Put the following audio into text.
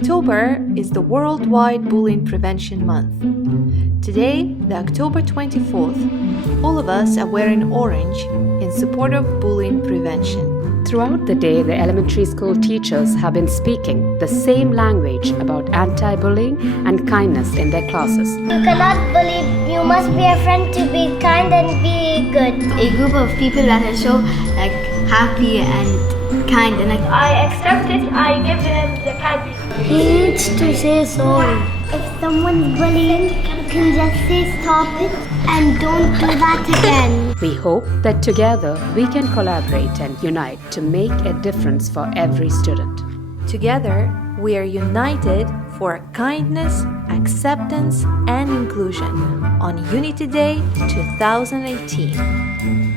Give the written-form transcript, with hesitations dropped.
October is the Worldwide Bullying Prevention Month. Today, the October 24th, all of us are wearing orange in support of bullying prevention. Throughout the day, the elementary school teachers have been speaking the same language about anti-bullying and kindness in their classes. You cannot bully, you must be a friend to be kind and be good. A group of people that are so happy and kind and I accept it, I give him the kindness. He needs to say sorry. If someone's bullying, you can just say stop it and don't do that again. We hope that together we can collaborate and unite to make a difference for every student. Together, we are united for kindness, acceptance, and inclusion on Unity Day 2018.